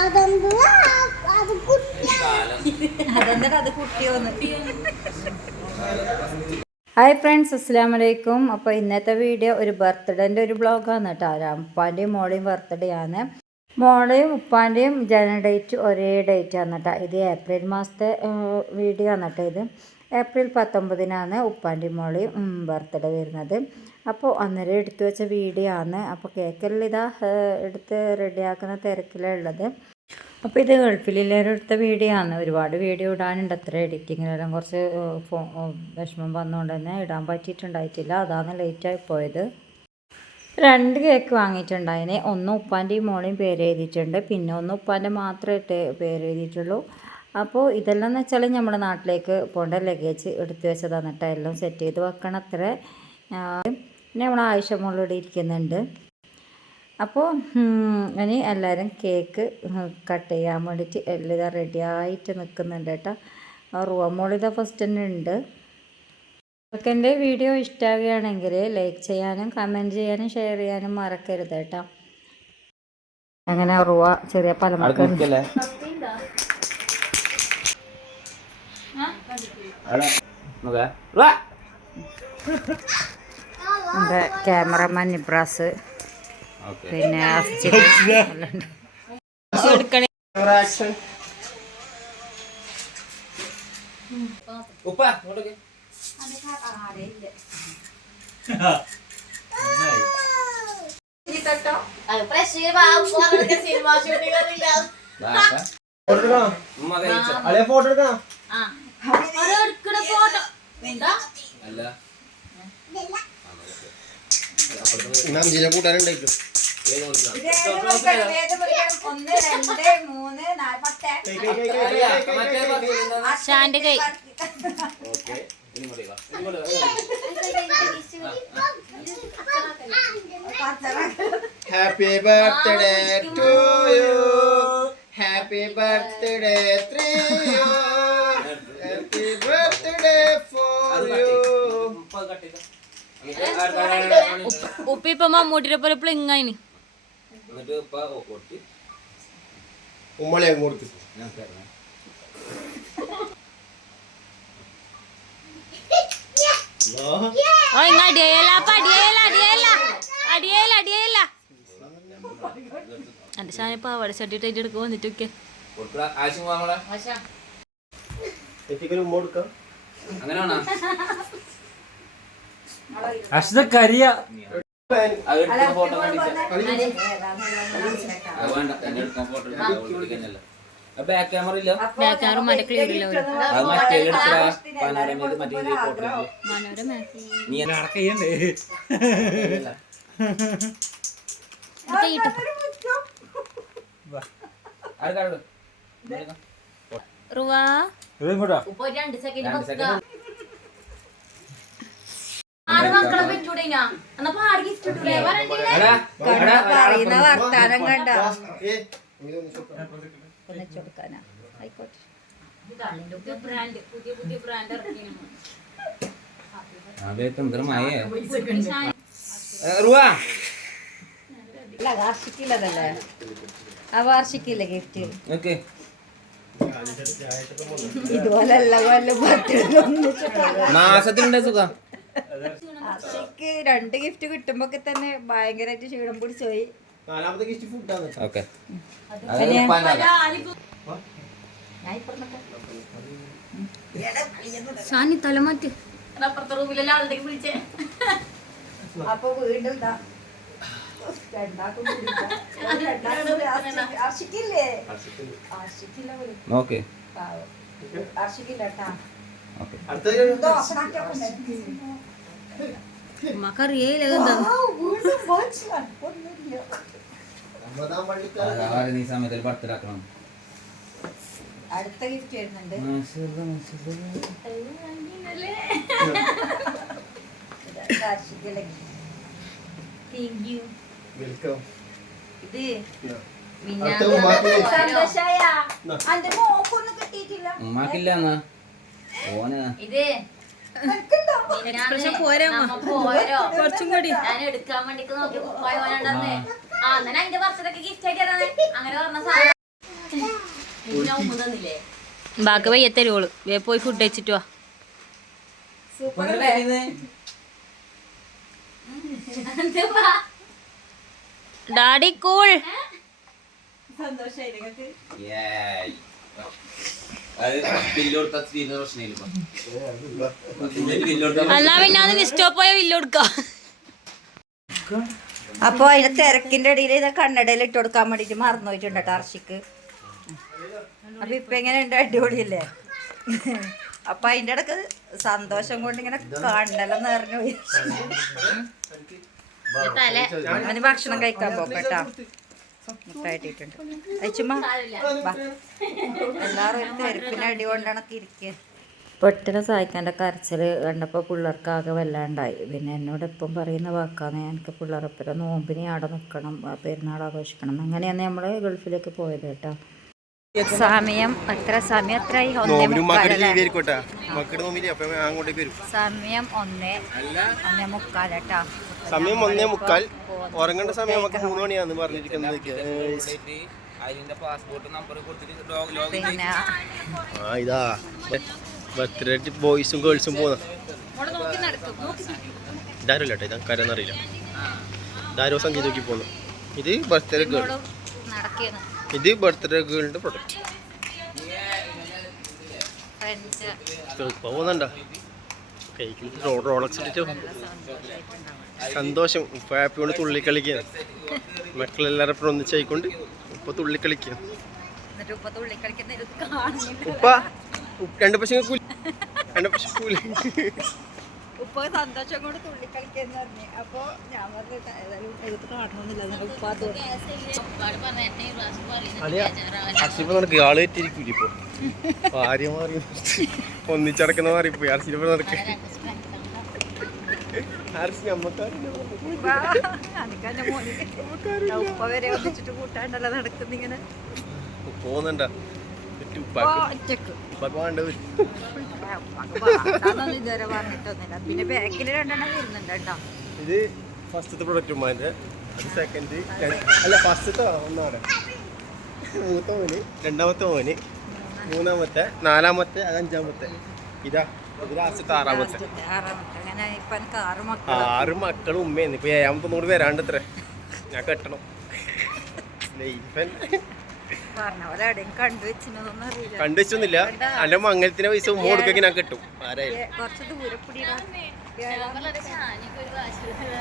അത് കുട്ടിയാ. അതെന്താ അത് കുട്ടിയോന്ന്? ഹായ് ഫ്രണ്ട്സ് അസ്സാം വലൈക്കും അപ്പോൾ ഇന്നത്തെ വീഡിയോ ഒരു ബർത്ത്ഡേന്റെ ഒരു ബ്ലോഗാണ് കേട്ടോ. ഉപ്പാന്റെയും മോളെയും ബർത്ത്ഡേ ആണ് മോളെയും ഉപ്പാന്റെയും ജനന ഡേറ്റ് ഒരേ ഡേറ്റ് ആണ് കേട്ടോ ഇത് ഏപ്രിൽ മാസത്തെ വീഡിയോ ആണ് കേട്ടോ ഇത്. ഏപ്രിൽ പത്തൊമ്പതിനാണ് ഉപ്പാന്റെയും മോളെയും ബർത്ത്ഡേ വരുന്നത്. അപ്പോൾ അന്നേരം എടുത്തു വെച്ച വീഡിയോ ആണ് അപ്പോൾ കേക്കെല്ലാം ഇതാ എടുത്ത് റെഡിയാക്കുന്ന തിരക്കിലുള്ളത് അപ്പോൾ ഇത് ഗൾഫിലെല്ലാവരും എടുത്ത വീഡിയോ ആണ് ഒരുപാട് വീഡിയോ ഇടാനുണ്ട്. അത്ര എഡിറ്റിങ്ങിലെല്ലാം കുറച്ച് വിഷമം വന്നുകൊണ്ട് തന്നെ ഇടാൻ പറ്റിയിട്ടുണ്ടായിട്ടില്ല. അതാണ് ലേറ്റായി പോയത്. രണ്ട് കേക്ക് വാങ്ങിയിട്ടുണ്ടായിന്. ഒന്ന് ഉപ്പാന്റെയും മോളെയും പേര് എഴുതിയിട്ടുണ്ട്. പിന്നെ ഒന്ന് ഉപ്പാന്റെ മാത്രമായിട്ട് പേര് എഴുതിയിട്ടുള്ളൂ. അപ്പോൾ ഇതെല്ലാം എന്ന് വെച്ചാൽ നമ്മുടെ നാട്ടിലേക്ക് പോകേണ്ട ലഗേജ് എടുത്തു വെച്ചതാണ് കേട്ടോ. എല്ലാം സെറ്റ് ചെയ്ത് വെക്കണം അത്ര. പിന്നെ നമ്മൾ ആവശ്യ മുകളിലൂടെ ഇരിക്കുന്നുണ്ട്. അപ്പോൾ ഇനി എല്ലാവരും കേക്ക് കട്ട് ചെയ്യാൻ വേണ്ടിയിട്ട് എല്ലാം റെഡി ആയിട്ട് നിൽക്കുന്നുണ്ട് കേട്ടോ. റൂമോളിത ഫസ്റ്റ് തന്നെ ഉണ്ട്. നിങ്ങൾക്ക് എന്റെ വീഡിയോ ഇഷ്ടമാവുകയാണെങ്കിൽ ലൈക്ക് ചെയ്യാനും കമന്റ് ചെയ്യാനും ഷെയർ ചെയ്യാനും മറക്കരുത് കേട്ടോ. അങ്ങനെ റുവ ചെറിയ പലമക്ക എന്റെ ക്യാമറമാൻ നിബ്രാസ് പിന്നെ. ഉപ്പ ഇങ്ങോട്ടേക്ക്. ദാ, ഉമ്മ കഴിച്ചോ? അളിയ ഫോട്ടോ എടുക്കണം അല്ല നന്ദിനെ കൂട്ടാനുണ്ടായിട്ടു ഏത് കൊടുക്കണം? അറിയാ, മറ്റേ പാത്രം ഇരുന്നതാ? ഷാന്റെ കൈ happy birthday to you happy birthday three you happy birthday four you. ഉപ്പ ഇപ്പൊ മമ്മൂട്ടിയുടെ പോലെ ഇപ്പോൾ ഇങ്ങനെ ഉമ്മളെ കൊടുത്തു ഞാൻ തരാം. ഓ ഇങ്ങ അടിയല്ല അപ്പൊ അടിയല്ല അടിയല്ല അടിയല്ല അടിയല്ല എന്റെ ഷാനി പാവാട ചട്ടിട്ട് അതിന്റെ വന്നിട്ടൊക്കെ അത് എടുക്കുന്ന ഫോട്ടോ കണ്ടിട്ട് അത് വേണ്ട എന്നെ എടുക്കാൻ ഫോട്ടോ ബാക്ക് ക്യാമറ ഇല്ല? ബാക്ക് ക്യാമറ മറ്റേ ക്ലിയർ ഇല്ല അത് മറ്റേ എടുക്കടാ പനോരമയിൽ മറ്റേ. മനോരമ നീ എടാ പറയുന്ന വർത്താനം കണ്ട. ഏ ഒന്നിച്ചു കൊടുക്കാനാ ആയിക്കോട്ടെ ബ്രാൻഡ് പുതിയ പുതിയ ബ്രാൻഡ് ഇറക്കി അതെ തന്ത്രമായേ റുവാ. അല്ല വാർഷിക്കില്ലതല്ലേ? ആ വാർഷിക്കില്ല ഗിഫ്റ്റ് ഇതുപോലെ മാസത്തിലുണ്ട് സുഖം? രണ്ട് ഗിഫ്റ്റ് കിട്ടുമ്പോ തന്നെ ഭയങ്കരമായിട്ട് ക്ഷീണം പിടിച്ചു പോയി. നാലാമത്തെ ഗിഫ്റ്റ് ഫുഡാണ് ഓക്കെ. ഷാനി തലമാറ്റ്. അപ്പൊ വീണ്ടും ആർഷിക്കില്ല പോലും. നോക്ക് പാവം. ആർഷിക്കില്ല കേട്ടാ. ഓക്കെ. അടുത്ത നീ സമയത്തിൽ പത്തിലാക്കണം അടുത്ത ഗിഫ്റ്റ് വരുന്നുണ്ട്. ഇത് ഉമ്മാക്കില്ല ഓന്. ഇത് എക്സ്പ്രഷൻ കുറച്ചും കൂടി. ഞാൻ എടുക്കാൻ വേണ്ടി നോക്കി. കുപ്പായ വയ്യ ഗിഫ്റ്റ് ആയിട്ട് തരാണ് അങ്ങനെ പറഞ്ഞ സാധനം. ബാക്കി വയ്യത്തരുവോൾ വേ പോയി ഫുഡ് കഴിച്ചിട്ട് വാ. Daddy cool. അല്ല പിന്നെ അത് സ്റ്റോപ്പ് പോയ വില്ല കൊടുക്കാം. അപ്പോൾ അതിന് തിരക്കിന്റെ ഇടയിൽ കണ്ണടയിൽ ഇട്ട് കൊടുക്കാൻ വേണ്ടിട്ട് മറന്നു പോയിട്ടുണ്ട് അപ്പൊ ഇപ്പൊ എങ്ങനെ ഉണ്ട് അടിപൊളിയല്ലേ? അപ്പൊ അതിന്റെ ഇടയ്ക്ക് സന്തോഷം കൊണ്ട് ഇങ്ങനെ കണ്ണെല്ലാം നിറഞ്ഞു പോയി. ഭക്ഷണം കഴിക്കാൻ പോകട്ടാ മുട്ടായിട്ടിട്ടുണ്ട്. അയച്ചുമ്മ എല്ലാവരും തെരുപ്പിന് അടി കൊണ്ടാണ് ഇരിക്കുക പെട്ടെന്ന് സായിക്കാന്റെ കരച്ചിൽ കണ്ടപ്പോൾ പിള്ളേർക്കാകെ വല്ലാണ്ടായി. പിന്നെ എന്നോട് എപ്പം പറയുന്ന വാക്കാണ് എനിക്ക് പിള്ളേരൊപ്പം നോമ്പിനെ അവിടെ നിൽക്കണം പെരുന്നാൾ ആഘോഷിക്കണം. അങ്ങനെയാണ് നമ്മൾ ഗൾഫിലേക്ക് പോയത് കേട്ടോ. സമയം എത്ര? സമയം എത്രയായി വരും. സമയം ഒന്നേ ഒന്നേ മുക്കാൽ കേട്ടോ. സമയം ഒന്നേ മുക്കാൽ. ഉറങ്ങേണ്ട സമയം നമുക്ക് മൂന്ന് മണിയാന്ന് പറഞ്ഞിരിക്കുന്നത് അതിന്റെ പാസ്പോർട്ട് നമ്പർ കൊടുത്തിട്ട് log- പിന്നെ ആ ഇതാ. ബർത്ത്ഡേ ബോയ്സും ഗേൾസും പോകുന്ന ഇതാരും കേട്ടോ ഇതാ കരന്നറിയില്ല ഇതാരോ സംഗീത നോക്കി പോകുന്നു ഇത് ബർത്ത്ഡേ ഗേൾ ഇത് ബർത്ത്ഡേ ഗേളിന്റെ പ്രൊഡക്റ്റ് പോകുന്നുണ്ടോ റോളക്സ് ഇട്ടിട്ട് സന്തോഷം. ഇപ്പൊ ഹാപ്പി കൊണ്ട് തുള്ളിക്കളിക്കുകയാണ് മക്കളെല്ലാവരും ഇപ്പം ഒന്നിച്ചായിക്കൊണ്ട് ഇപ്പൊ എന്നിട്ട് ഉപ്പ തുള്ളി ഉപ്പ ഉപ്പ്? രണ്ട് പക്ഷേ കൂലി രണ്ട് പക്ഷേ കൂലി ഉപ്പ സന്തോഷം കൊണ്ട് തുള്ളി കളിക്കുന്ന പറഞ്ഞു. അപ്പൊ ഞാൻ പറഞ്ഞു ഏതായാലും ആൾ തെറ്റിരിക്കൂല ഇപ്പൊ? ഭാര്യ മാറി ഒന്നിച്ചടക്കുന്ന മാറി നമ്മക്കാരുണ്ട് അനക്കാന്റെ ഉപ്പ വരെ ഒന്നിച്ചിട്ട് കൂട്ടാണ്ടല്ലോ നടക്കുന്നിങ്ങനെ. പോകുന്നുണ്ടാ ഇതുവരെ പറഞ്ഞിട്ടൊന്നുമില്ല. പിന്നെ ബാക്കിൽ രണ്ടെണ്ണം വരുന്നുണ്ട് കേട്ടോ. ഇത് ഫസ്റ്റത്തെ പ്രൊഡക്റ്റ് ഉമ്മാന്റെ അത് സെക്കൻഡ് അല്ല ഫസ്റ്റത്തെ ഒന്നാണ്. മൂത്ത മോന് രണ്ടാമത്തെ മോന് മൂന്നാമത്തെ നാലാമത്തെ അത് അഞ്ചാമത്തെ. ഇതാ ആറാമത്തെ. ആറ് മക്കളും. ഉമ്മയെന്ന് ഇപ്പൊ ഏഴാമത്തെ നൂറ് വരാണ്ട് എത്ര ഞാൻ കെട്ടണം. പറഞ്ഞ പോലെ എവിടെയും കണ്ടു വെച്ചിനൊന്നും അറിയില്ല. കണ്ടു വെച്ചൊന്നുമില്ല. അന്റെ മംഗലത്തിന്റെ പൈസ ഉമ്മ കൊടുക്കാൻ ഞാൻ കിട്ടും.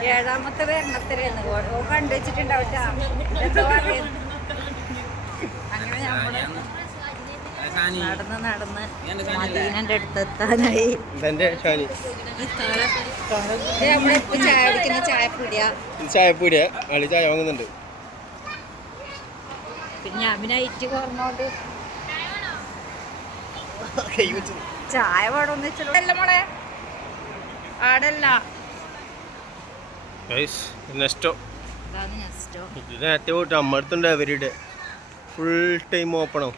ഏഴാമത്തെ വരണത്തിലായിരുന്നു ഓ കണ്ടു വെച്ചിട്ടുണ്ടാവട്ടെ എന്താ പറയുന്നത് അങ്ങനെ നമ്മൾ നടന്ന് നടന്ന് മദീനന്റെ അടുത്ത് എത്താനായി ഇതെന്റെ ഷാനി ഇത് നമ്മളിപ്പോ ചായ കുടിക്കുന്ന ചായപ്പീടിയ? ഇത് ചായപ്പീടിയ. ചായ വാങ്ങുന്നുണ്ട്. പിന്നെ ഞാൻ പിന്നെ ഐറ്റ് കുറഞ്ഞോണ്ട് കൈ വെച്ചു. ചായ വേണമെന്ന് വെച്ചല്ലോ മോളെ ആടല്ല നേരത്തെ പോയിട്ട് അവരുടെ. ഫുൾ ടൈം ഓപ്പണോ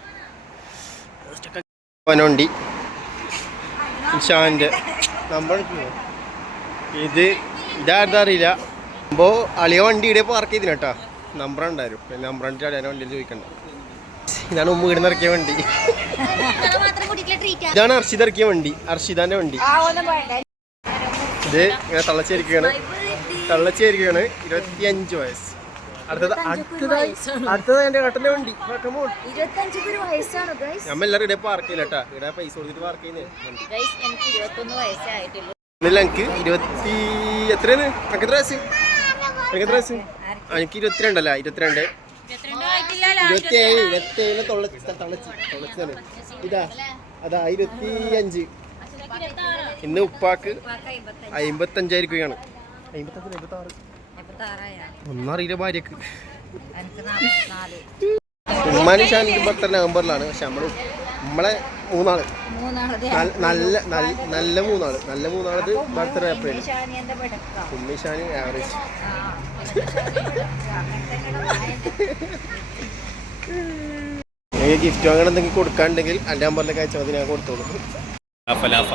വണ്ടി ഇഷാന്റെ നമ്പർ ഇത് ഇതാരുടെ അറിയില്ല. അപ്പോൾ അളിയ വണ്ടി ഇവിടെ പാർക്ക് ചെയ്തിന് കേട്ടോ. നമ്പർ ഉണ്ടായിരുന്നു. നമ്പർ കണ്ടിട്ട് ഞാൻ വണ്ടിയിൽ ചോദിക്കണ്ട. ഇതാണ് ഉമ്മ ഇവിടെ ഇറക്കിയ വണ്ടി. ഇതാണ് അർഷിത ഇറക്കിയ വണ്ടി. അർഷിതാന്റെ വണ്ടി. ഇത് ഇങ്ങനെ തള്ളച്ചേരിക്കുകയാണ് തള്ളച്ചേരിക്കുകയാണ് ഇരുപത്തി അഞ്ച് വയസ്സ്. അടുത്തത് അടുത്തതായി അടുത്തത് എന്റെ കട്ടന്റെ വണ്ടി. നമ്മ എല്ലാരും ഇവിടെ പാർക്ക് ചെയ്യില്ല ഇവിടെ പൈസ കൊടുത്തിട്ട് പാർക്ക് ചെയ്യുന്നേ. വണ്ടി. എനിക്ക് ഇരുപത്തി എത്രയാണ്? എനിക്ക് എത്ര വയസ്സ്? എനിക്ക് എത്ര വയസ്സ്? എനിക്ക് ഇരുപത്തിരണ്ടല്ല? ഇരുപത്തിരണ്ട്. ഇതാ അതാ ഇരുപത്തി അഞ്ച് ഇന്ന് ഉപ്പാക്ക് അമ്പത്തഞ്ചായിരിക്കുകയാണ് ഒന്നറിയില്ല ഭാര്യക്ക്. ഉമ്മാനി ഷാനിക്ക് പത്ത് നവംബറിലാണ് പക്ഷെ നമ്മൾ നമ്മളെ മൂന്നാൾ നല്ല നല്ല മൂന്നാൾ നല്ല മൂന്നാളത് ഭക്തര ഏപ്രിൽ ഉമ്മിഷാനി ആവറേജ് ഗിഫ്റ്റ് അങ്ങനെ എന്തെങ്കിലും കൊടുക്കാണ്ടെങ്കിൽ എന്റെ നമ്പറിലേക്ക് അയച്ചാൽ മതി ഞാൻ കൊടുത്തോളൂ ലാഫ ലാഫ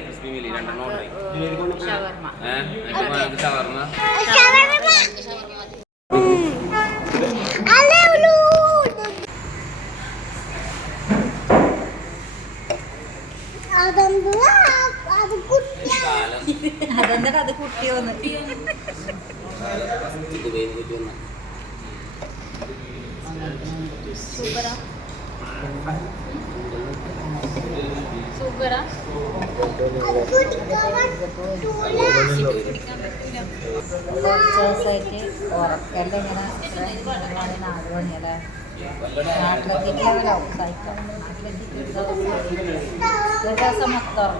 ക്രിസ്പി മീൽ രണ്ടെണ്ണം ഷവർമ്മ അല്ലേ ഉള്ളൂ അതെന്തുവാ അത് കുട്ടിയാ അതെന്താ അത് കുട്ടിയോന്ന് ഇത് വേവ് കിട്ടി വന്ന സൂപ്പറാ ദിവസമായിട്ട് ഉറക്കല്ല ഇങ്ങനെ നാല് മണിയല്ലേ നാട്ടിലെത്തിയിട്ടാവും സഹിക്കാം നാട്ടിലെത്തിയിട്ട് ഒരു ദിവസം മൊത്തം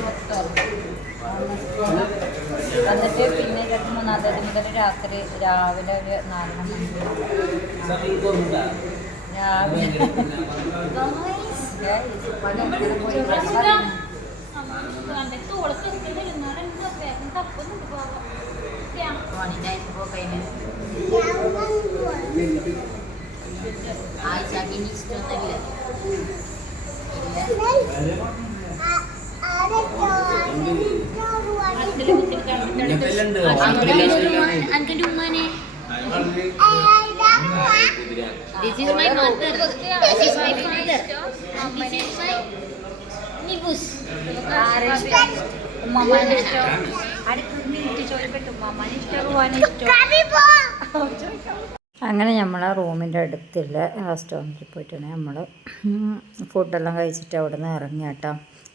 മൊത്തം. ഉറങ്ങും. എന്നിട്ട് പിന്നെ ഇരുപത്തി മൂന്നാം തീയതി മുതൽ രാത്രി രാവിലെ ഒരു നാല് മണി രാവിലെ ഇനി ഇഷ്ടമൊന്നുമില്ല. അൻകന്റെ ഉമ്മാനെ This is my mother. This is my father. This is my nibus. ഉമ്മമാനെ അങ്ങനെ നമ്മളെ റൂമിന്റെ അടുത്തുള്ള റെസ്റ്റോറന്റിൽ പോയിട്ടാണ് നമ്മൾ ഫുഡെല്ലാം കഴിച്ചിട്ട് അവിടെ നിന്ന് ഇറങ്ങി കേട്ടോ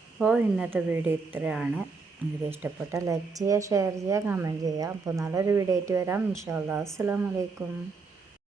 അപ്പോൾ ഇന്നത്തെ വീഡിയോ ഇത്രയാണ് വീഡിയോ ഇഷ്ടപ്പെട്ടാൽ ലൈക്ക് ചെയ്യുക ഷെയർ ചെയ്യുക കമന്റ് ചെയ്യുക. അപ്പോൾ നല്ലൊരു വീഡിയോ ആയിട്ട് വരാം. ഇൻഷാല്ലാ അസ്സാം വലൈക്കും